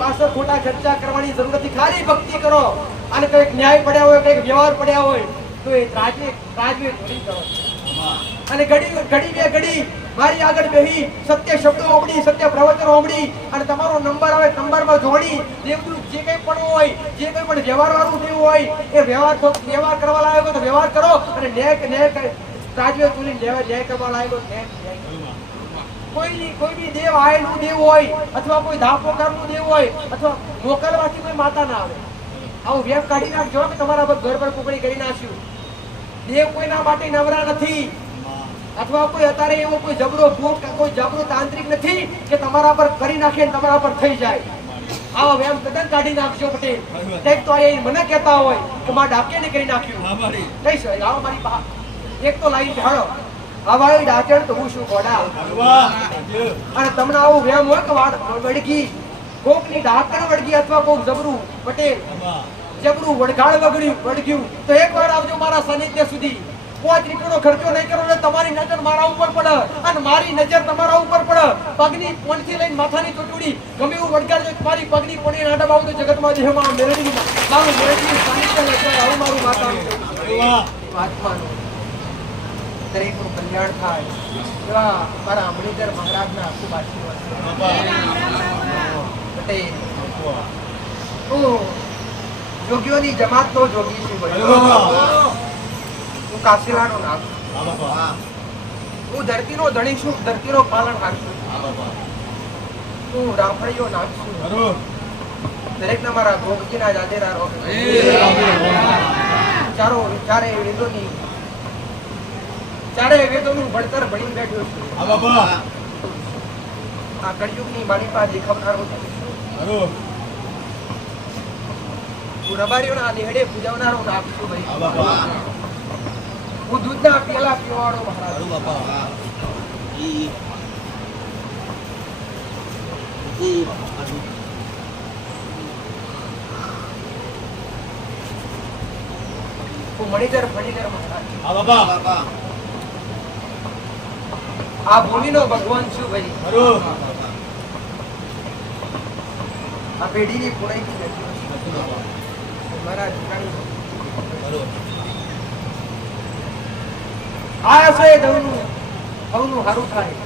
પાછળ ખોટા ખર્ચા કરવાની જરૂર નથી. ખાલી ભક્તિ કરો. અને કંઈક ન્યાય પડ્યા હોય, કંઈક વ્યવહાર પડ્યા હોય, તો એ ત્રાજવે ત્રાજવે ઘડી કરો. અને ઘડી ઘડી બે ઘડી મારી આગળ બેહી સત્ય શબ્દો ઓમડી સત્ય પ્રવચનો ઓમડી અને તમારો નંબર આવે, નંબરમાં જોડી, દેવદૂત જે કંઈ પણ હોય, જે કંઈ પણ વ્યવહાર વાળું દેવું હોય, એ વ્યવહાર વ્યવહાર કરવા લાગ્યો તો વ્યવહાર કરો અને ન્યાય ન્યાય ત્રાજવે તુલી ન્યાય કરવા લાગ્યો ન્યાય. કોઈની કોઈની દેવ આયેલું દેવ હોય અથવા કોઈ ધાપોકારનું દેવ હોય અથવા મોકલવાથી કોઈ માતા ના આવે. આવું વેમ કાઢી નાખજો કે તમારા પર ઘર પર કુકડી કરી નાખ્યું. દેવ કોઈના માટે નવરા નથી. અથવા કોઈ અત્યારે એવો કોઈ જબરો ભૂત કે કોઈ જબરો તાંત્રિક નથી કે તમારા પર કરી નાખે તમારા પર થઈ જાય. આવો વેમ કદન કાઢી નાખજો પટેલ. કંઈક તો એ મને કહેતા હોય કે મારા ડાકે ને કરી નાખ્યું. નહીં સર આવો મારી એક તો લાઈન ઢાળો. હવાઈ ડાચણ તો હું શું ગોડા અને તમને આવું વેમ હોય કે વાડ વળગી? કોકની ડાકણ વળગી અથવા કોક જબરું પટેલ? જબરું વડગાળ વગડ્યું વળગ્યું. તો એકવાર આવજો મારા સાનિધ્ય સુધી. પાંચ રૂપિયાનો ખર્ચો નહીં કરો એટલે તમારી નજર મારા ઉપર પડે. અને મારી નજર તમારા ઉપર પડે. પગની પોણથી લઈને માથાની ચોટુડી. ગમે એવું વડગાળ મારી પગની પોણી ના દબાવું તો જગતમાં જે મારું મેળવી મારું મેળવી સાનિધ્ય લગાય આવું મારું માતા આત્માનું. દરેકનું કલ્યાણ થાય. એવા મારા અમૃતર મહારાજના ખૂબ આશીર્વાદ હું જોગીઓની જમાતનો જોગી છું હું કાશીલાનો નામ. હું ધરતીનો ધણી છું ધરતીનો પાલન છું. હું નામ છું. દરેકના મારા ભોગજીના જાદેરા રોગ ચારો ચારે વેદોની ચારે વેદોનું ભણતર ભણી બેઠો છું. આ બાબા આ કળિયુગની મારી પાસે દેખાવનારો હરો હું રબારીઓના નિહળે પૂજાવનારો નામ છું ભાઈ. આ બાબા હું દૂધના પેલા પીવાડો મહારાજ હરો બાબા ઈ ઈ હું મણિધર ફણીધર મહારાજ આ ભૂમિનો ભગવાન છું ભાઈ. આ પેઢીની નો આ દવનું હવનું હારું થાય.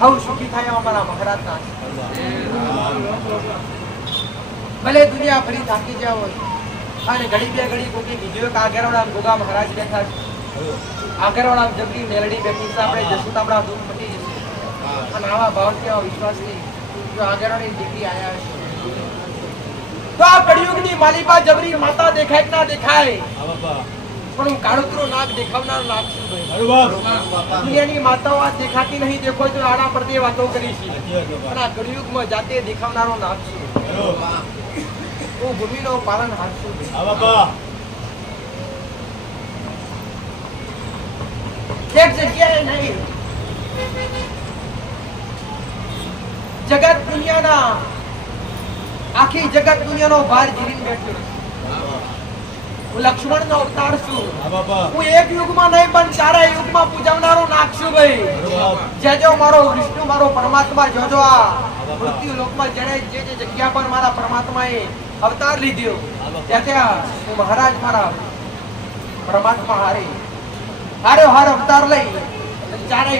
હવ સુખી થાય એવા મારા મહારાજના ભલે દુનિયા ફરી થાકી જાવ અને ઘડી બે ઘડી કોઈ બીજો એક આગેરવાળા ગોગા મહારાજ બેઠા છે. આગેરવાળા જબરી મેલડી બેઠી છે આપણે જશું તો આપણા દુઃખ મટી જશે અને આવા ભાવથી વિશ્વાસથી જો આગેરવાળી દીકરી આયા છે તો આ કળિયુગની માલિકા જબરી માતા દેખાય કે ના દેખાય? પણ હું કાળુતરો નાક દેખાવનાર નાક છું ભાઈ? દુનિયાની માતાઓ આ દેખાતી નહીં દેખો તો આના પર તે વાતો કરી છે. પણ આ કળિયુગમાં જાતે દેખાવનારો નાક છું હું ભૂમિનો પાલન હાથ છું? એક જગ્યાએ નહીં. જગત દુનિયાના આખી જગત દુનિયાનો ભાર જીરીને બેઠો હું લક્ષ્મણ નો અવતાર છું. હું એક યુગમાં નહીં, પણ ચારે યુગમાં પૂજવનારો છું ભાઈ. જેજો મારો વિષ્ણુ, મારો પરમાત્મા જોજો આ મૃત્યુ લોકમાં જેને જે જે જગ્યા પર મારા પરમાત્માએ અવતાર લીધો, ત્યાં ત્યાં હું મહારાજ મારા પરમાત્મા હારે હારે હારો અવતાર લઈ. ચારે.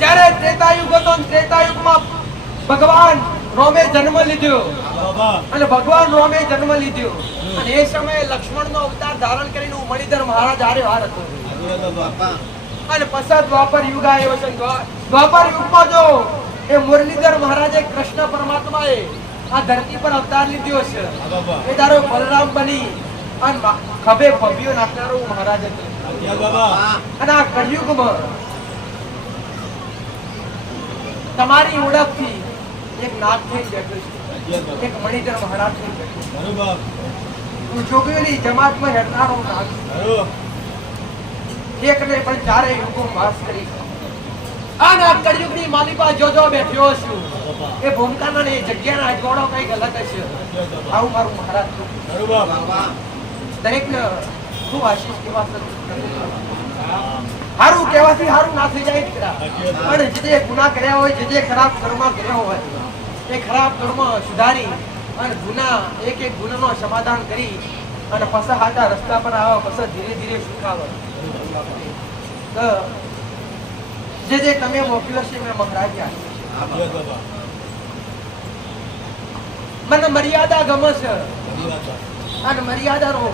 જ્યારે ત્રેતાયુગ હતો ત્રેતાયુગમાં ભગવાન રોમે જન્મ લીધો. અને ભગવાન રોમે જન્મ લીધો. અને એ સમયે લક્ષ્મણ નો અવતાર ધારણ કરીને મણિધર મહારાજ આરે હાર હતો. અને પશ્ચાત દ્વાપર યુગ આવ્યો છે દ્વાપર યુગમાં જો. એ મુરલીધર મહારાજે કૃષ્ણ પરમાત્માએ આ ધરતી પર અવતાર લીધો છે. એ તારો બલરામ બની. અને ખભે ભવ્યો નાખનારો મહારાજ હતો અને આ કળિયુગમાં તમારી ઓળખથી એક નાગ થઈ છે. એક મણિધર મહારાજ થઈ બેઠો છે. હું જોગીઓની જમાતમાં હેઠનારો નાગ એક ને પણ ચારે યુગો માસ કરી આ નાગ કળિયુગની માલિકા જોજો બેઠ્યો છું. એ ભૂમકાના ને જગ્યાના અજવાળો કઈ અલગ છે. આવું મારું મહારાજ દરેકને ખૂબ આશીષ કહેવા સારું કહેવાથી સારું ના થઈ જાય પણ જે જે ગુના કર્યા હોય, જે જે ખરાબ કર્મ કર્યા હોય, એ ખરાબ કર્મ સુધારી અને ગુના, એક એક ગુનાનો સમાધાન કરી અને પસા હાથા રસ્તા પર આવો પસા ધીરે ધીરે સુખાવે. જે જે તમે મોકલ્યો છે મેં મંગાવ્યા. મને મર્યાદા ગમે છે. અને મર્યાદા રો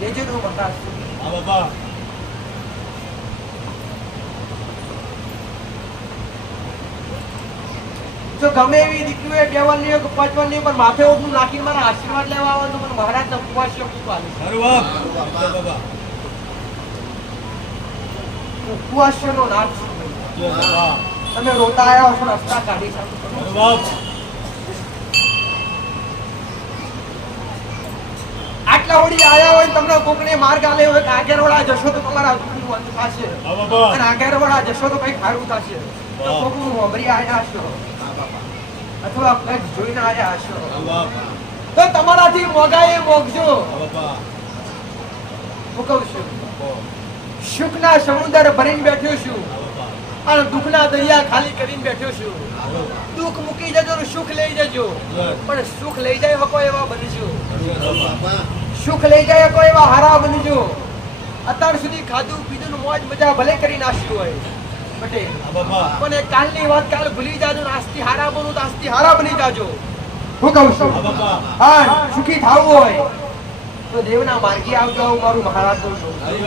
જે જે નો મકાશ જો ગમે એવી દીકરીઓ હોય કે પચવાની પણ માથે ઓઢું નાખીને મારા આશીર્વાદ લેવા આવે તો મને મહારાજ ના ઉપવાસ ઉપવાસ્ય નો નાથ. તમે રોતા આવ્યા છો રસ્તા કાઢી આટલા ઓડી આયા હોય તમને કોકને માર્ગ આલે હોય કે આગળ જશો તો તમારા અંત થશે. અને આગળ જશો તો કંઈક સારું થશે. તો કોકનું હોબરી આયા હશો. અથવા કંઈક જોઈને આયા હશો. તો તમારાથી મોગાએ મોગજો હું કહું છું. સુખના સમુદ્ર ભરીને બેઠ્યો છું. અને દુઃખના દરિયા ખાલી કરીને બેઠો છું. દુઃખ મૂકી જજો સુખ લઈ જજો. પણ સુખ લઈ જાય હકો એવા બનજો. સુખ લઈ જાય હકો એવા હારા બનજો. અત્યાર સુધી ખાધું પીધું મોજ મજા ભલે કરી નાખ્યું હોય. પટેલ પણ એ કાલની વાત કાલ ભૂલી જાજો આજથી હારા બનો તો આજથી હારા બની જાજો. હું કહું છું? હા સુખી થવું હોય. તો દેવના માર્ગે આવજો આવું મારું મહારાજ કહું છું. મારી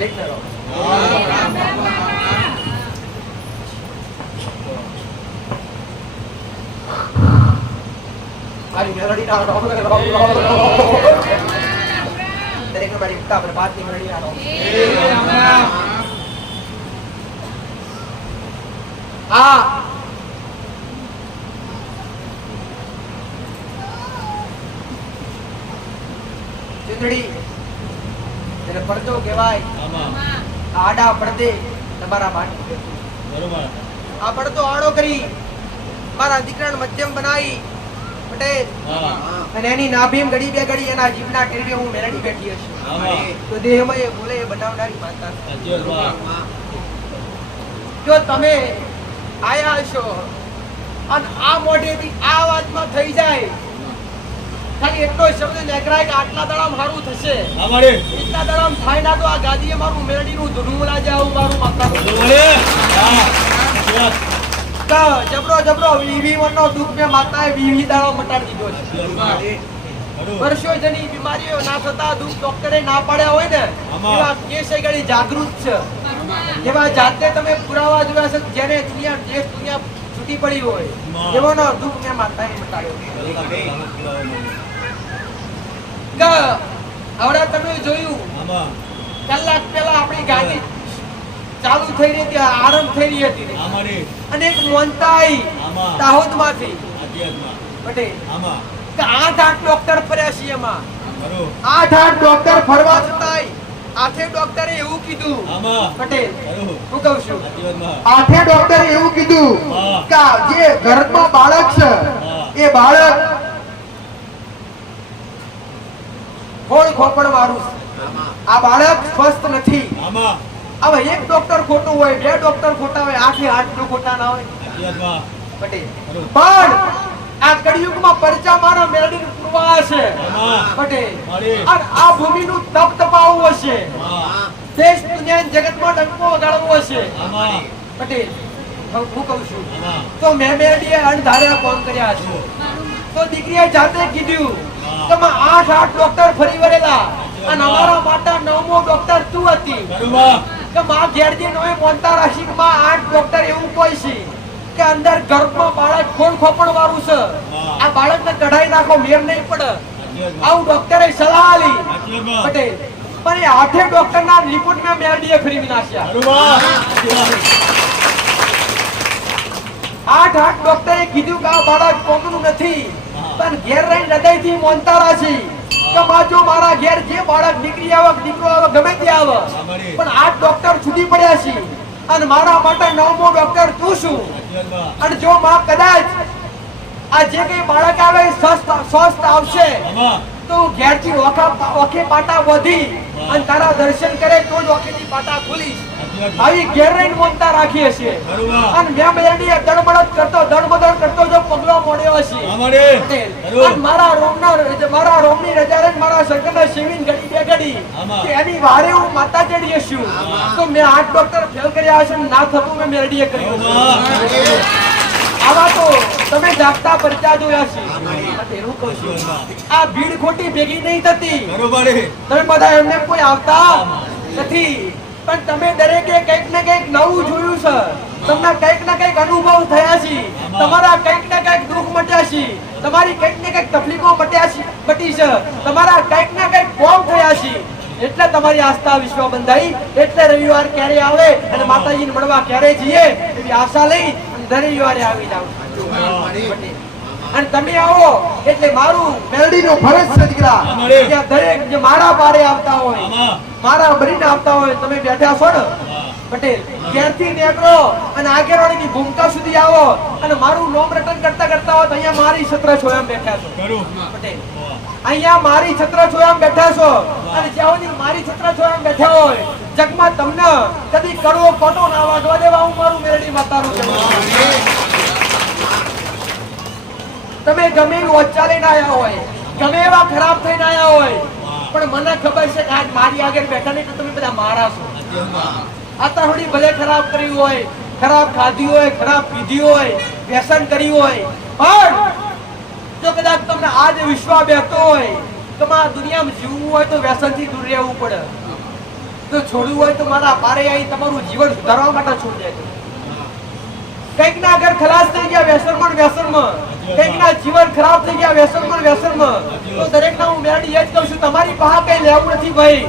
મેલડીના પ્રભાતની મેલડીના રહો. હા ચૂંદડી જેને પડદો કહેવાય આડા પડદે તમારા માટે. આ પડદો આડો કરી મારા દીકરાને મધ્યમ બનાવી પટેલ અને એની નાભીમ ઘડી બે ઘડી એના જીવના ટેરવે હું મેળવી બેઠી હશે. તો દેહમાં એ બોલે એ બનાવનારી માતા. જો તમે આયા હશો અને આ મોઢેથી આ વાતમાં થઈ જાય ખાલી એટલો શબ્દ નીકળાય કે આટલા દડામ હારું થશે. એટલા દડામ થાય ના તો આ ગાદીએ મારું મેરડીનું ધૂનું લાજે આવું મારું માતા જબરો જબરો વીવી વનનો દુઃખ મેં માતાએ વીવી દાડો મટાડી દીધો છે. વર્ષો જની બીમારીઓ ના થતા દુઃખ ડોક્ટરે ના પાડ્યા હોય ને. એવા કેસ એ જાગૃત છે. એવા જાતે તમે પુરાવા જોયા છે જેને દુનિયા દેશ દુનિયા છૂટી પડી હોય એવો નો દુઃખ મેં માતાએ મટાડ્યો. કે. હવે તમે જોયું. કલાક પહેલા આપણી ગાડી ચાલુ થઈ રહી હતી આરંભ થઈ રહી હતી. અને એક મોનતાઈ આમાં. દાહોદમાંથી આઠ આઠ ડોક્ટર ફર્યા છે એમાં. આઠ આઠ ડોક્ટર ફરવા જતા આઠે ડોક્ટરે એવું કીધું. પટેલ હું કહું છું. આઠે ડોક્ટરે એવું કીધું. કે જે ઘરમાં બાળક છે એ બાળક ખોળ ખોપણ વાળું આ બાળક સ્વસ્થ નથી. હવે એક ડોક્ટર ખોટું હોય બે ડોક્ટર ખોટા હોય આઠે આઠ નો ખોટા ના હોય. પણ આ કળિયુગમાં પરચા મારા મેળવીને પૂરવા છે આમાં. પટેલ. અને આ ભૂમિનું તપ તપાવવું હશે. દેશ દુનિયા જગતમાં ડંકો વગાડવો હશે. પટેલ હું કહું છું. તો મેં મેરડીએ અણધાર્યા કામ કર્યા છે. તો દીકરીએ જાતે કીધું કે માં આઠ આઠ ડોક્ટર ફરી વળેલા અને અમારા માટે નવમો ડોક્ટર તું હતી. કે માં ઘેરજી નોય મોનતા રાશિકમાં આઠ ડોક્ટર એવું કોઈ છે કે અંદર ગર્ભમાં બાળક ખોણ ખોપણ વાળું છે આ બાળકને કઢાઈ નાખો મેર નહીં પડે. આવું ડોક્ટરે સલાહ આલી પટેલ પણ એ આઠે ડોક્ટર ના રિપોર્ટ મેં મેરડીએ ફરી નાખ્યા આઠ આઠ ડોક્ટરે કીધું કે આ બાળક કોમનું નથી. પણ ઘેર રહીને હૃદયથી મોનતા રાશી કે માં જો મારા ઘેર જે બાળક દીકરી આવે દીકરો આવે ગમે તે આવે. પણ આ ડોક્ટર છૂટી પડ્યા છે. અને મારા માટે નવમો ડોક્ટર તું છું. અને જો માં કદાચ આ જે કઈ બાળક આવે સ્વસ્થ સ્વસ્થ આવશે. તો ઘેરથી ઓખા ઓખે પાટા વધી અને તારા દર્શન કરે તો જ ઓખેથી પાટા ખુલી આવી ઘેર રહીને મમતા રાખીએ છીએ. અને મેં મેરડીએ દળબડત કરતો દળબદળ કરતો જો પગલો મોડ્યો છે અને મારા રોમના મારા રોમની રજા લઈને મારા શંકરના શિવિન ઘડી બે ઘડી. કે એની વારે હું માતા ચડી છું તો મેં આઠ ડોક્ટર ફેલ કર્યા હશે ને ના થતું મેં મેરડીએ કર્યું આવા તો તમે જાગતા પરચા જોયા છે છું. આ ભીડ ખોટી ભેગી નહીં થતી. બરોબર તમે બધા એમને કોઈ આવતા નથી. પણ તમે દરેકે કંઈક ને કંઈક નવું જોયું છે. તમને કંઈક ને કંઈક અનુભવ થયા છે. તમારા કંઈક ને કંઈક દુઃખ મટ્યા છે. તમારી કંઈક ને કંઈક તકલીફો મટ્યા છે મટી છે. તમારા કંઈક ને કંઈક કોમ થયા છે. એટલે તમારી આસ્થા વિશ્વ બંધાઈ એટલે રવિવાર ક્યારે આવે અને માતાજીને મળવા ક્યારે જઈએ એવી આશા લઈ અને રવિવારે આવી. જાવ અને તમે આવો. એટલે મારું મેલડીનો ફરજ છે દીકરા. ત્યાં દરેક જે મારા પારે આવતા હોય મારા બરીને આવતા હોય તમે બેઠા છો ને? પટેલ ક્યારથી નીકળો અને આગેવાણીની ભૂમિકા સુધી આવો. અને મારું નોમ રટન કરતા કરતા હો તો અહીંયા મારી છત્ર છો એમ બેઠા છો. પટેલ અહીંયા મારી છત્ર છો એમ બેઠા છો. અને જ્યાં સુધી મારી છત્ર છો એમ બેઠા હોય જગમાં તમને કદી કરવો કોટો ના વાગવા દેવા. હું મારું મેરડી માતાનું તમે ગમે એવું ઓચ્ચા ના આયા હોય, ગમે એવા ખરાબ થઈને આયા હોય, પણ મને ખબર છે કે આજ મારી આગળ બેઠા નહીં તો તમે બધા મારા છો. સુધી ભલે ખરાબ કર્યું હોય, ખરાબ ખાધી હોય, ખરાબ પીધી હોય, વ્યસન કર્યું હોય, પણ જો કદાચ તમને આજ વિશ્વા બેઠો હોય તો મારા દુનિયામાં જીવવું હોય તો વ્યસનથી દૂર રહેવું પડે. તો છોડવું હોય તો મારા પારે આવી તમારું જીવન સુધારવા માટે છોડી દેજો. કંઈક ના ઘર ખલાસ થઈ ગયા વ્યસનમાં ને વ્યસનમાં. કંઈક ના જીવન ખરાબ થઈ ગયા વ્યસનમાં વ્યસન વ્યસનમાં. તો દરેક ના હું મેરડી એ જ કહું છું તમારી પાસે કઈ લેવું નથી ભાઈ.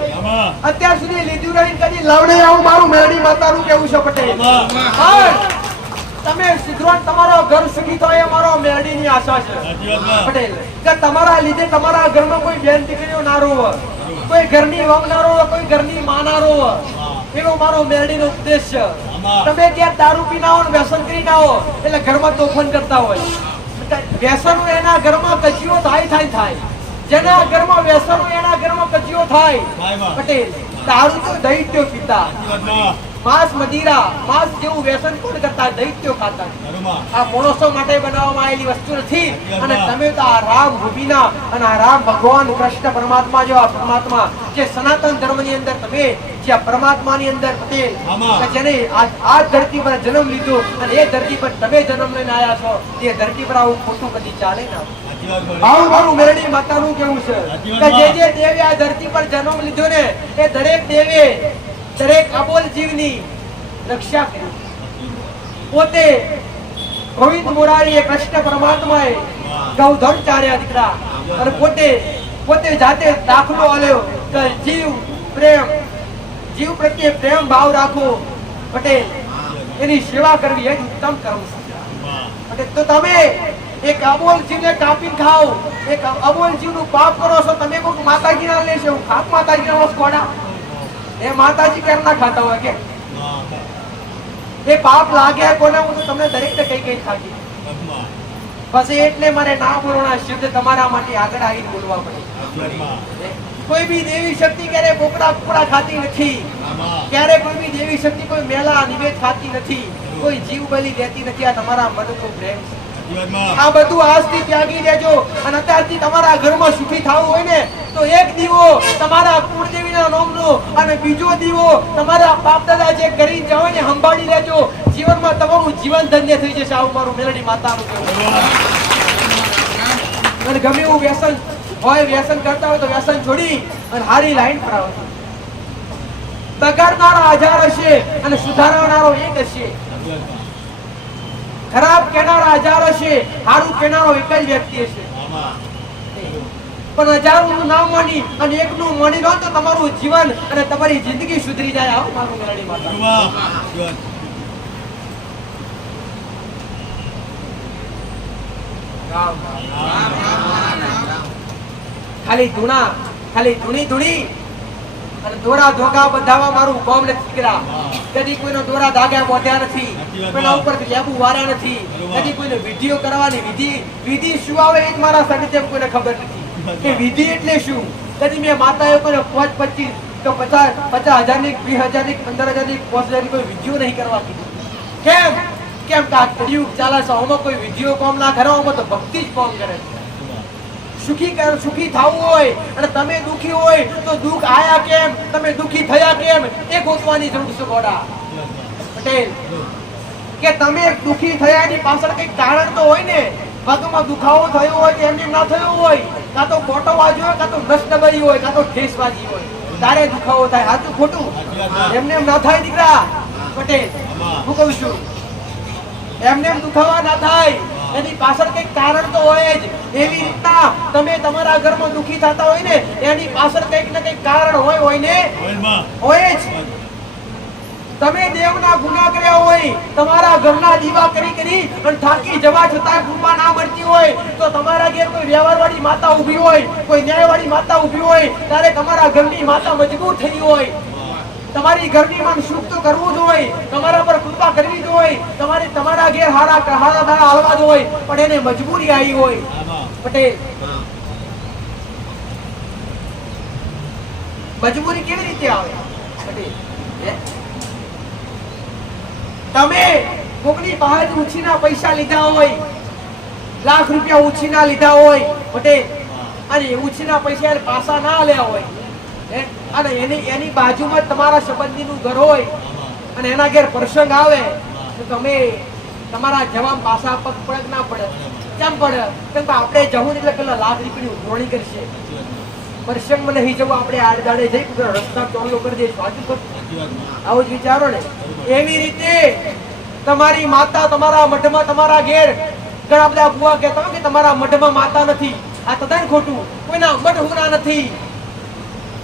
અત્યાર સુધી લીધું રહી કદી લવડે આવું મારું મેરડી માતાનું કેવું છે પટેલ? તમે સુધરો તમારો ઘર સુખી થાય એ મારો મેરડીની આશા છે. માં. પટેલ કે તમારા લીધે તમારા ઘરમાં કોઈ બેન દીકરીઓ ના રહો કોઈ ઘરની વહુ ના રોવે કોઈ ઘરની માં ના રોવે. એવો મારો મેરડીનો ઉદ્દેશ છે. તમે ત્યાં દારૂ પીના હો વ્યસન કરી ના હો એટલે ઘરમાં તોફાન કરતા હોય. વ્યસન એના ઘરમાં કચીઓ થાય થાય થાય. જેના ઘરમાં વ્યસન એના ઘરમાં કચીઓ થાય. પટેલ દારૂ તો દૈત્યો પીતા. માંસ મદિરા માંસ જેવું વ્યસન કોણ કરતા? દૈત્યો ખાતા. આ માણસો માટે બનાવવામાં આવેલી વસ્તુ નથી. અને તમે તો આ રામ ભૂમિના અને આ રામ ભગવાન કૃષ્ણ પરમાત્મા જેવા પરમાત્મા જે સનાતન ધર્મની અંદર તમે જે પરમાત્માની અંદર પટેલ. કે જેને આ ધરતી પર જન્મ લીધો અને એ ધરતી પર તમે જન્મ લઈને આવ્યા છો તે ધરતી પર આવું ખોટું કદી ચાલે ના. સાચી વાત બોલી. આવું મારું મેરડી માતાનું કેવું છે? કે જે જે દેવે આ ધરતી પર જન્મ લીધો ને એ દરેક દેવે દરેક અબોલ જીવની રક્ષા કરી. પોતે ગોવિંદ મોરારીએ કૃષ્ણ પરમાત્માએ ગૌધન ચાર્યા દીકરા. અને પોતે પોતે જાતે દાખલો આલ્યો કે જીવ પ્રેમ જીવ પ્રત્યે પ્રેમ, ભાવ રાખો. પટેલ, એની સેવા કરવી એ ઉત્તમ કર્મ છે. તો તમે એક અબોલ જીવને કાપીને ખાઓ. એક અબોલ જીવનું પાપ કરો છો, તમે કોઈક માતાજીના લેશે. હું ખાત માતાજીના ના ખોડા. એ માતાજી કેમ ના ખાતા હોય, કે? એ પાપ લાગે કોને, હું તમને દરેક કઈ કઈ થાકી પછી એટલે મારે ના બોલવાના શબ્દ તમારા માટે આગળ આવીને બોલવા પડે. કોઈ બી દેવી શક્તિ ક્યારે બોકડા કુકડા ખાતી નથી. ક્યારે કોઈ બી દેવી શક્તિ કોઈ મેલા નિવેદ ખાતી નથી. કોઈ જીવ બલી દેતી નથી. આ તમારા મનનો પ્રેમ. આ બધું આજથી ત્યાગી દેજો. અને અત્યારથી તમારા ઘરમાં સુખી થવું હોય ને તો એક દીવો તમારા કુળદેવીના નામનો અને બીજો દીવો તમારા બાપ દાદા જે કરી જાવ ને સંભાળી લેજો. જીવનમાં તમારું જીવન ધન્ય થઈ જશે. આવું મારું મેલડી માતાનું અને ગમે એવું વ્યસન હોય વ્યસન કરતા હોય તો વ્યસન છોડી અને હારી લાઈન પર આવો. બગાડનારો હજાર હશે અને સુધારનારો એક હશે. ખરાબ કેનારો હજાર હશે સારું કેનારો એક જ વ્યક્તિ હશે. પણ હજારો નું નામ માની અને એકનું માની લો તો તમારું જીવન અને તમારી જિંદગી સુધરી જાય. આવો મારું ગરડી માતા. રામ રામ રામ. ખાલી ધૂણા ખાલી ધૂણી ધૂણી. અને દોરા ધોકા બંધાવા મારું કોમ નથી કર્યા કદી કોઈનો દોરા ધાગ્યા બોધ્યા નથી. કોઈના ઉપર લેબુ વાર્યા નથી. કદી કોઈને વિધિઓ કરવાની વિધિ વિધિ શું આવે એ મારા સાનિધ્ય કોઈને ખબર નથી. કે વિધિ એટલે શું? કદી મેં માતાએ કોઈ પાંચ પચીસ તો પચાસ પચાસ હજારની વીસ હજારની પંદર હજારની પાંચ હજારની કોઈ વિધિઓ નહીં કરવા કીધી. કેમ? કેમ કે આ કળિયુગ ચાલે છે? કોઈ વિધિઓ કોમ ના કરે? તો ભક્તિ જ કોમ કરે છે. સુખી સુખી થવું હોય અને તમે દુખી હોય તો દુઃખ આયા કેમ? તમે દુખી થયા કેમ? એ ગોતવાની જરૂર છે ગોડા. પટેલ, કે તમે દુખી થયા એની પાછળ કંઈક કારણ તો હોય ને? પગમાં દુખાવો થયો હોય કે એમ એમ ના થયો હોય? કાં તો ખોટો વાગ્યો હોય, કાં તો દબાઈ હોય, કાં તો ઠેસ વાજી હોય. તારે દુખાવો થાય. સાચું ખોટું? એમને એમ ના થાય દીકરા. પટેલ, હું કહું છું, એમને એમ દુખાવા ના થાય. એની પાછળ કંઈક કારણ તો હોય જ. એવી રીતના તમે તમારા ઘરમાં દુખી થતા હોય ને એની પાછળ કંઈક ને કંઈક કારણ હોય હોય ને? હોય જ. તમે દેવના ગુના કર્યા હોય તમારા ઘરના દીવા કરી કરી અને થાકી જવા છતાં કૃપા ના મળતી હોય તો તમારા ઘેર કોઈ વ્યવહારવાળી માતા ઊભી હોય કોઈ ન્યાયવાળી માતા ઊભી હોય ત્યારે તમારા ઘરની માતા મજબૂત થઈ હોય. તમારી ઘરની માં સુખ તો કરવું જ હોય, તમારા પર કૃપા કરવી જ હોય, તમારે તમારા ઘેર હારા હારા ધારા હાલવા જ હોય, પણ એને મજબૂરી આવી હોય. પટેલ, મજબૂરી કેવી રીતે આવે? તમે કોકની બહાર ઉછીના પૈસા લીધા હોય, લાખ રૂપિયા ઉછીના લીધા હોય, પટેલ, અને ઉછીના પૈસા પાછા ના લ્યા હોય? અને એની એની બાજુમાં તમારા સંબંધીનું ઘર હોય અને એના ઘેર પ્રસંગ આવે, તો તમે તમારા જવાબ પાસા પગ પડક ના પડે? કેમ પડે? કેમ કે આપણે જવું એટલે પેલા લાભ નીકળી ઉજવણી કરશે. પ્રસંગમાં નહીં જવું, આપણે આડદાડે જઈ રસ્તા ચોલ્લો કરી દઈશું. ખોટું? આવું જ વિચારો ને. એવી રીતે તમારી માતા તમારા મઢમાં તમારા ઘેર, ઘણા બધા ભૂવા કહેતા કે તમારા મઠમાં માતા નથી. આ તદ્દન ખોટું. કોઈના મઢ હુરા નથી.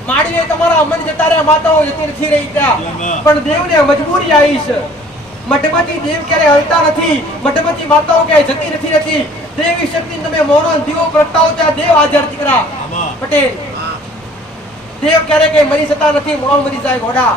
માડીએ તમારા અમન જતા રહ્યા માતાઓ જતી નથી રહી ત્યાં. પણ દેવને મજબૂરી આવી છે. મઠમાંથી દેવ ક્યારે હલતા નથી? મઠમાંથી માતાઓ ક્યાંય જતી નથી રહેતી? દેવી શક્તિ તમે મોનો દીવો પ્રગટાવો ત્યાં દેવ હાજર દીકરા. પટેલ દેવ ક્યારે કઈ મરી જતા નથી મોણો મરી જાય ઘોડા.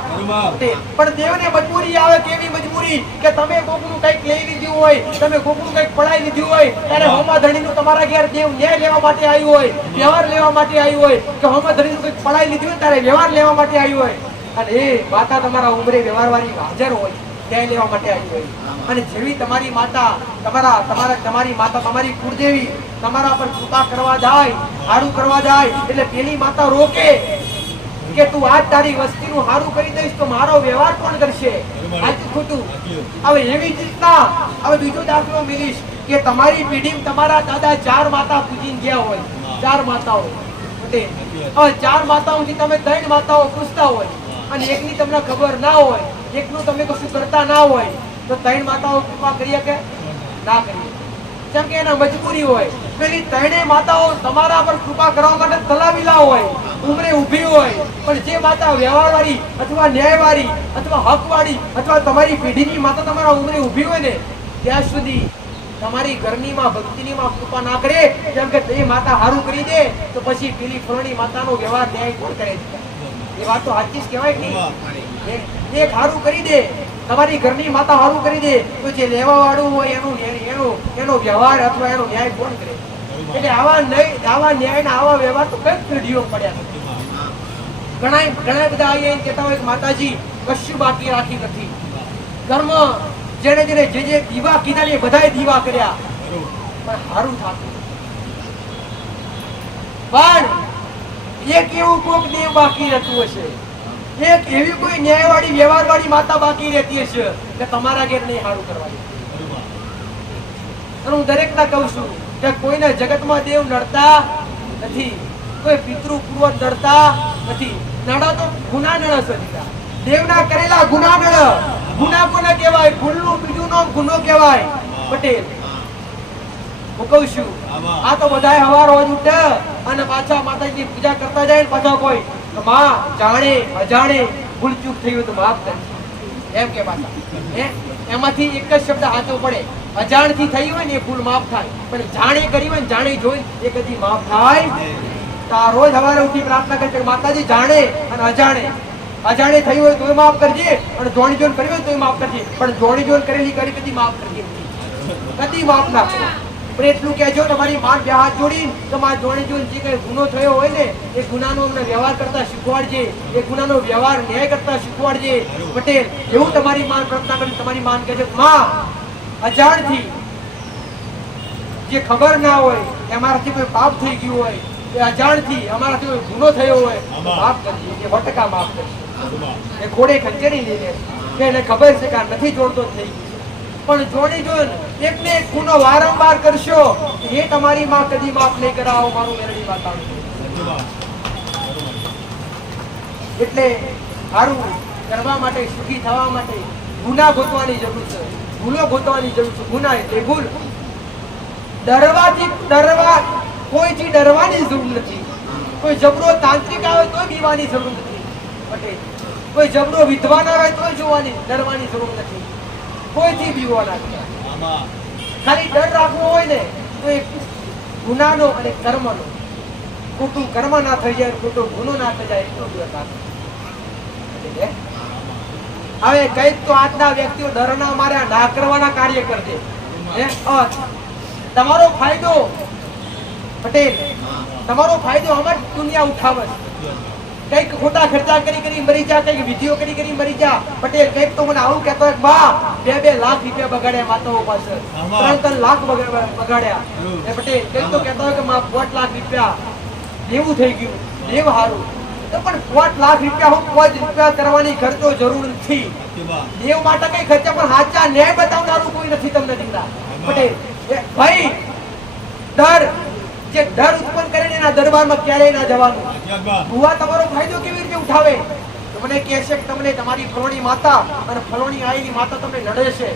પણ દેવને મજબૂરી આવે કેવી મજબૂરી? કે તમે કોકનું કંઈક લઈ લીધું હોય તમે કોકનું કંઈક પડાઈ લીધું હોય ત્યારે હોમા ધણીનું તમારા ઘેર દેવ ન્યાય લેવા માટે આવ્યું હોય વ્યવહાર લેવા માટે આવ્યું હોય કે હોમા ધણીનું કંઈક પડાઈ લીધું હોય ત્યારે વ્યવહાર લેવા માટે આવ્યું હોય. અને એ માતા તમારા ઉંમરે વ્યવહારવાળી હાજર હોય ન્યાય લેવા માટે આવી હોય. અને જેવી તમારી માતા તમારા તમારા તમારી માતા તમારી કુળદેવી તમારા પર કૃપા કરવા જાય સારું કરવા જાય એટલે પેલી માતા રોકે કે તું આજ તારી વસ્તીનું સારું કરી દઈશ તો મારો વ્યવહાર કોણ કરશે? સાચું ખોટું. હવે એવી જ રીતના હવે બીજો દાખલો મિલીશ કે તમારી પીઢી તમારા દાદા ચાર માતા પૂજીને ગયા હોય. ચાર માતાઓ. હવે ચાર માતાઓથી તમે ત્રણ માતાઓ પૂછતા હોય અને એકની તમને ખબર ના હોય એકનું તમે કશું કરતા ના હોય તો ત્રણ માતાઓ કૃપા કરી શકે ના કરી જેમ કે એના મજબૂરી હોય પેલી ત્રણેય માતાઓ તમારા પર કૃપા કરવા માટે તલાવેલા હોય ઉમરે ઊભી હોય પણ જે માતા વ્યવહારવાળી અથવા ન્યાયવાળી અથવા હકવાળી અથવા તમારી પેઢીની માતા તમારા ઉમરે ઊભી હોય ને ત્યાં સુધી તમારી ઘરની માં ભક્તિની માં કૃપા ના કરે. જેમ કે તે માતા હારું કરી દે તો પછી પેલી ફળની માતાનો વ્યવહાર ન્યાય કોણ કરે એ વાત તો સાચી જ કહેવાય કે એક હારું કરી દે તમારી ઘરની માતા હારું કરી દે, તો જે લેવા વાળું હોય એનું એનો એનો વ્યવહાર અથવા એનો ન્યાય કોણ કરે? એટલે આવા નહીં આવા ન્યાય આવા વ્યવહાર તો કઈ પેઢીઓ પડ્યા નથી ઘણા ઘણા બધા અહીંયા કહેતા હોય માતાજી, કશું બાકી રાખી નથી. કર્મ જેને જેને જે જે દીવા કીધા એ બધાએ દીવા કર્યા. પણ હારું થતું. પણ એક એવું કોક દેવ બાકી રહેતું હશે. એક એવી કોઈ ન્યાયવાળી, વ્યવહારવાળી માતા બાકી રહેતી હશે કે તમારા ઘેર નહીં સારું કરવાની અને હું દરેકને કહું છું કે કોઈને જગતમાં દેવ નડતા નથી, કોઈ પિતૃ પૂર્વ નડતા નથી. નડા તો ગુના નડે દીકરા. દેવના કરેલા ગુના નડે ગુના કોને કહેવાય? ભૂલનું બીજું નામ ગુનો કહેવાય. પટેલ. હું કહું છું, આ તો બધાય હવાર રોજ ઉઠે અને પાછા માતાજીની પૂજા કરતા જાય ને પાછા કોઈ. માં, જાણે, અજાણે ભૂલચૂક થયું તો માફ કરજે. એમ કે હે? એમાંથી એક જ શબ્દ હાથો પડે. અજાણથી થઈ હોય ને એ ભૂલ માફ થાય. પણ જાણે કરી હોય જાણે જોઈ, એ કદી માફ થાય તો રોજ સવારે ઉઠી પ્રાર્થના કરજે માતાજી જાણે અને અજાણે. અજાણે થયું હોય તોય માફ કરજે અને જોણી જોન કરી હોય તોય માફ કરજે. પણ જોણી જોન કરેલી કરી કદી માફ કરજે. કદી માફ ના કરે. પણ એટલું કહેજો તમારી માન બે હાથ જોડી તમારા જોડે જોઈને જે કંઈ ગુનો થયો હોય ને એ ગુનાનો અમને વ્યવહાર કરતા શીખવાડજે એ ગુનાનો વ્યવહાર ન્યાય કરતા શીખવાડજે. પટેલ એવું તમારી માન પ્રાર્થના કરી તમારી માન કહેજો માં અજાણથી જે ખબર ના હોય કે અમારાથી કોઈ પાપ થઈ ગયું હોય એ અજાણથી અમારાથી કોઈ ગુનો થયો હોય માફ કરજે એ વટકા માફ કરજે. એ ઘોડે ખંચેરી લઈને કે એને ખબર છે કે નથી જોડતો થઈ ગયું. પણ જોડી જોયો એકને એક ગુનો વારંવાર કરશો, એ તમારી માં કદી માફ નહીં કરાવો, મારું મેરડી માતા એટલે સારું કરવા માટે, સુખી થવા માટે ગુના ગોતવાની જરૂર છે. ભૂલો ગોતવાની જરૂર છે. ગુના એટલે ભૂલ. ડરવાથી ડરવા, કોઈથી ડરવાની જરૂર નથી. કોઈ જબરો તાંત્રિક આવે તોય બીવાની જરૂર નથી. પટેલ કોઈ જબરો વિધવાના આવે તોય જોવાની, ડરવાની જરૂર નથી. કોઈથી બીવાના ખાલી ડર રાખવો હોય ને તો એ ગુનાનો અને કર્મનો ખોટું કર્મ ના થઈ જાય ખોટો ગુનો ના થઈ જાય એટલો ડર રાખવો હવે કંઈક તો આજના વ્યક્તિઓ ડરના માર્યા ના કરવાના કાર્ય કરજે હે? તમારો ફાયદો પટેલ તમારો ફાયદો અમાર દુનિયા ઉઠાવે છે. કંઈક ખોટા ખર્ચા કરી કરી મરી જા કંઈક વિધિઓ કરી કરી મરી જા. પટેલ કંઈક તો મને આવું કહેતો એક બા બે બે લાખ રૂપિયા બગાડ્યા માતાઓ પાસે ત્રણ ત્રણ લાખ બગાડ્યા. એ પટેલ કંઈક તો કહેતો કે માં પોટ લાખ રૂપિયા દેવું થઈ ગયું. દેવ હારું. તો પણ પોટ લાખ રૂપિયા હું પોચ રૂપિયા કરવાની ખર્ચો જરૂર નથી. દેવ માટે કઈ ખર્ચા પણ સાચા ન્યાય બતાવનારું કોઈ નથી તમને દીકરા. પટેલ ભાઈ ડર જે ડર ઉત્પન્ન કરે ને એના દરબારમાં ક્યારેય ના જવાનું. ભુવા, તમારો ફાયદો કેવી રીતે ઉઠાવે? તમને મને કહેશે કે તમને તમારી ફલોણી માતા અને ફલોણી આઈની માતા તમને લડે છે.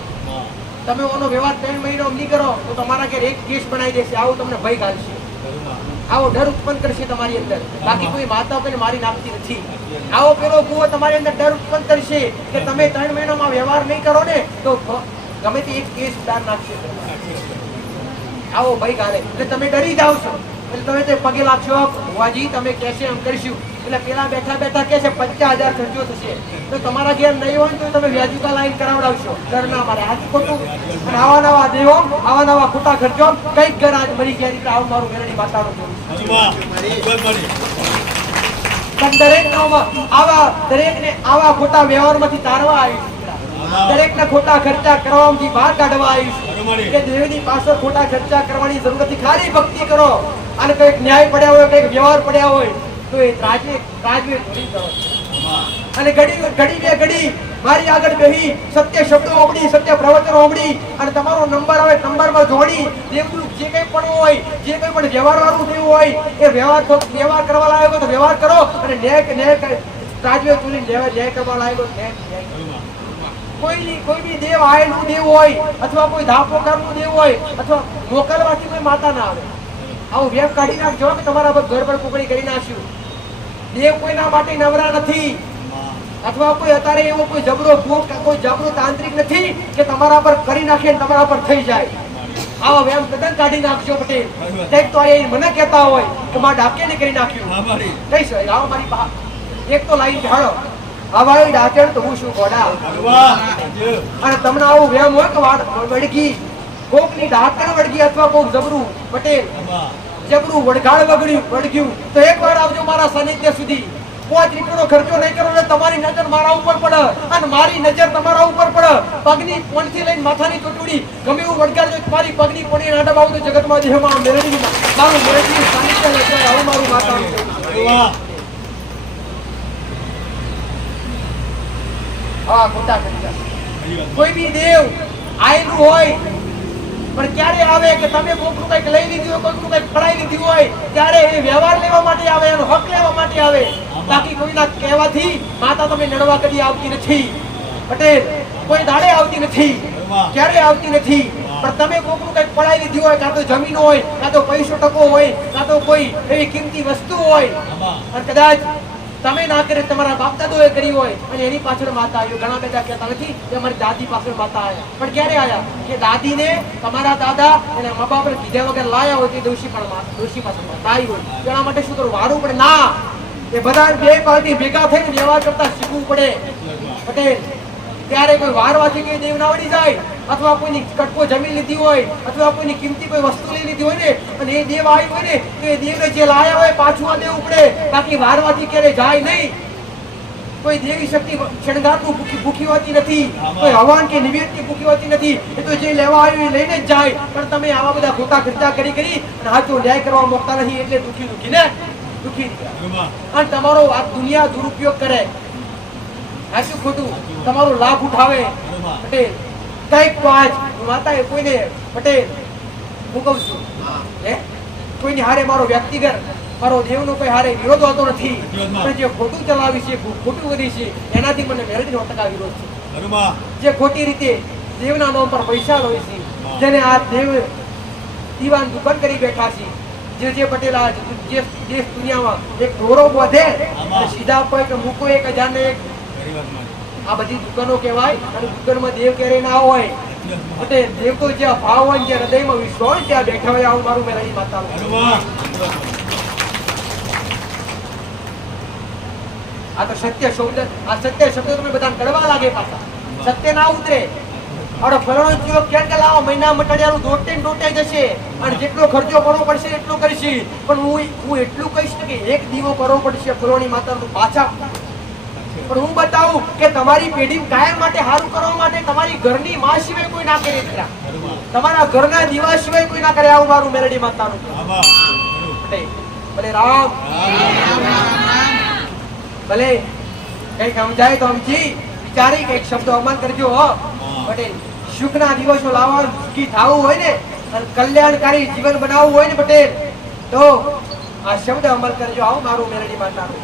તમે ઓનો વ્યવહાર ત્રણ મહિનો નહીં કરો, તો તમારા ઘેર એક કેસ બનાવી દેશે, આવું તમને ભય ઘાલશે આવો ડર ઉત્પન્ન કરશે તમારી અંદર. બાકી કોઈ માતા કોઈને મારી નાખતી નથી. આવો પેલો કુવો તમારી અંદર ડર ઉત્પન્ન કરશે કે તમે ત્રણ મહિનામાં વ્યવહાર નહીં કરો ને, તો ગમે તે એક કેસ દાન નાખશે. આવો ભાઈ ગાલે એટલે તમે ડરી જાઓ છો. એટલે તમે તે પગે લાગશો ભુવાજી, તમે કહેશે એમ કરીશું. એટલે પેલા બેઠા બેઠા કે છે, પચાસ હજાર ખર્ચો થશે. તો તમારા ઘેર નહીં હોય તો તમે વ્યાજુકા લાઈન કરાવડાવશો. ઘરના મારે. આજ ખોટું. પણ આવા નવા દેવો આવા નવા ખોટા ખર્ચો, કંઈક ઘર આજ મરી ગયા રીતે આવું મારું મેરડી માતાનું દરેક આવા, દરેકને આવા ખોટા વ્યવહારમાંથી તારવા આવીશું દરેકના ખોટા ખર્ચા કરવાથી બહાર કાઢવા આવીશું. કે દેવની પાછળ ખોટા ખર્ચા કરવાની જરૂર નથી. ખાલી ભક્તિ કરો. અને કંઈક ન્યાય પડ્યા હોય કંઈક વ્યવહાર પડ્યા હોય તો એ રાજે રાજવે ઘડી કરો અને ઘડી ઘડી બે ઘડી મારી આગળ બેહી સત્ય શબ્દો ઓગળી સત્ય પ્રવચનો ઓગળી અને તમારો નંબર આવે નંબરમાં જોડી દેવદૂત જે કંઈ પણ હોય જે કંઈ પણ વ્યવહાર વાળું થયું હોય એ વ્યવહાર વ્યવહાર કરવા લાયક તો વ્યવહાર કરો અને ન્યાય ન્યાય રાજવે ચોરી ન્યાય કરવા લાયક ન્યાય. કોઈની કોઈ બી દેવ આયેલું દેવ હોય અથવા કોઈ ધાપોકારનું દેવ હોય અથવા મોકલવાથી કોઈ માતા ના આવે. આવું વેપ કાઢી નાખજો કે તમારા પર ઘર પર કુકડી કરી નાખ્યું. દેવ કોઈના માટે નવરા નથી. અથવા કોઈ અત્યારે એવો કોઈ જબરો ભૂખ કે કોઈ જબરો તાંત્રિક નથી કે તમારા પર કરી નાખે ને તમારા પર થઈ જાય. આવો વેમ તદ્દન કાઢી નાખજો પટેલ. કંઈક તો એ મને કહેતા હોય કે માં ડાકે ને કરી નાખ્યું. કઈ આવો મારી એક તો લાઈન ઢાળો. હવાઈ ડાકેણ તો હું શું ગોડા અને તમને આવું વેમ હોય કે વાત વળગી. કોકની ડાકણ વળગી અથવા કોક જબરું પટેલ. જબરું વડગાળ વગડ્યું વળગ્યું. તો એકવાર આવજો મારા સાનિધ્ય સુધી. પાંચ રૂપિયાનો ખર્ચો નહીં કરો એટલે તમારી નજર મારા ઉપર પડે. અને મારી નજર તમારા ઉપર પડે. પગની પોણથી લઈને માથાની ચોટુડી. ગમે એવું વડગાડજો મારી પગની પોણી નાડા બાબુ તો જગતમાં દેહમાં મેળવી મારું મેળવી સાનિધ્ય લઈ આવું મારું માતાનું હા ખોટા ખર્ચા કોઈ બી દેવ આયેલું હોય પણ ક્યારે આવે કે તમે કોકનું કંઈક લઈ લીધું હોય કોકનું કંઈક ફળાઈ લીધું હોય ત્યારે એ વ્યવહાર લેવા માટે આવે એનો હક લેવા માટે આવે. બાકી કોઈના કહેવાથી માતા તમે નડવા કદી આવતી નથી. પટેલ કોઈ દાડે આવતી નથી. ક્યારે આવતી નથી? પણ તમે કોકનું કંઈક પડાવી લીધું હોય કાં તો જમીન હોય કાં તો પૈસો ટકો હોય કાં તો કોઈ એવી કિંમતી વસ્તુ હોય અને કદાચ તમે ના કરે, તમારા બાપ દાદોએ કરી હોય અને એની પાછળ માતા આવ્યો ઘણા બધા કહેતા નથી કે અમારી દાદી પાછળ માતા આવ્યા પણ ક્યારે આવ્યા કે દાદીને તમારા દાદા અને મા બાપ કીધા વગર લાયા હોય તે દોષી પણ દોષી પાછળ માતા હોય. તેના માટે શું કરવું? વારું પણ ના! એ બધા બે પાર્ટી ભેગા થઈને વ્યવહાર કરતા શીખવું પડે. પટેલ ત્યારે કોઈ વારવાથી કઈ દેવ ના વળી જાય? અથવા કોઈની કટકો જમીન લીધી હોય, અથવા કોઈની કિંમતી કોઈ વસ્તુ લઈ લીધી હોય ને, અને એ દેવ આવ્યો હોય ને, તો એ દેવને જે લાયા હોય પાછું આ દેવું પડે બાકી વારવાથી ક્યારે જાય નહીં. કોઈ દેવી શક્તિ શણગારનું ભૂખી હોતી નથી. કોઈ હવાન કે નિવેદની ભૂખી હોતી નથી. એ તો જે લેવા આવ્યું એ લઈને જ જાય. પણ તમે આવા બધા ખોટા ખર્ચા કરી કરી અને હાથો ન્યાય કરવા મોકતા નથી એટલે દુઃખી દુઃખી ને? દુઃખી. અને તમારો આ દુનિયા દુરુપયોગ કરે. સાચું ખોટું? તમારો લાભ ઉઠાવે. એમાં પટેલ કંઈક પાંચ માતાએ કોઈને પટેલ છું હે? કોઈની હારે મારો વ્યક્તિગત મારો દેવનો કોઈ હારે વિરોધ હોતો નથી. પણ જે ખોટું ચલાવી છે ખોટું કરી છે એનાથી મને મેરેજનો ટકા વિરોધ છે. જે ખોટી રીતે દેવના નામ પર પૈસા લે છે જેને આ દેવ દીવાન દુકાન કરી બેઠા છે જે જે પટેલ આ જે દેશ દુનિયામાં એક ગૌરવ વધે સીધા પર મૂકો એક હજારને એક. પરિવારમાં આ બધી દુકાનો કહેવાય અને દુકાનમાં દેવ ક્યારે ના હોય. અને દેવ તો જ્યાં ભાવ હોય જ્યાં હૃદયમાં વિશ્વ હોય ત્યાં બેઠા હોય આવું મારું મેં માતા આ તો સત્ય શબ્દ, આ સત્ય શબ્દ તમે બધા કડવા લાગે પાછા. સત્ય ના ઉતરે. અને ફલાણો જીવો ક્યાં કે લાવો મહિના મટાડિયાનું દોટે દોટે જશે. અને જેટલો ખર્ચો કરવો પડશે એટલો કરીશ. પણ હું હું એટલું કહીશ કે એક દીવો કરવો પડશે ફલાણી માતાનું પાછા. પણ હું બતાવું કે તમારી પેઢી કાયમ માટે સારું કરવા માટે તમારી ઘરની માં સિવાય કોઈ ના કરે દીકરા. તમારા ઘરના દીવા સિવાય કોઈ ના કરે. આવું મારું મેલડી માતાનું. ભલે રામ. ભલે કંઈક સમજાય તો સમજી. વિચારી કંઈક શબ્દો અમલ કરજો હો. પટેલ સુખના દિવસો લાવવા સુખી થવું હોય ને અને કલ્યાણકારી જીવન બનાવવું હોય ને પટેલ તો આ શબ્દ અમલ કરજો. આવો મારું મેલડી માતાનું.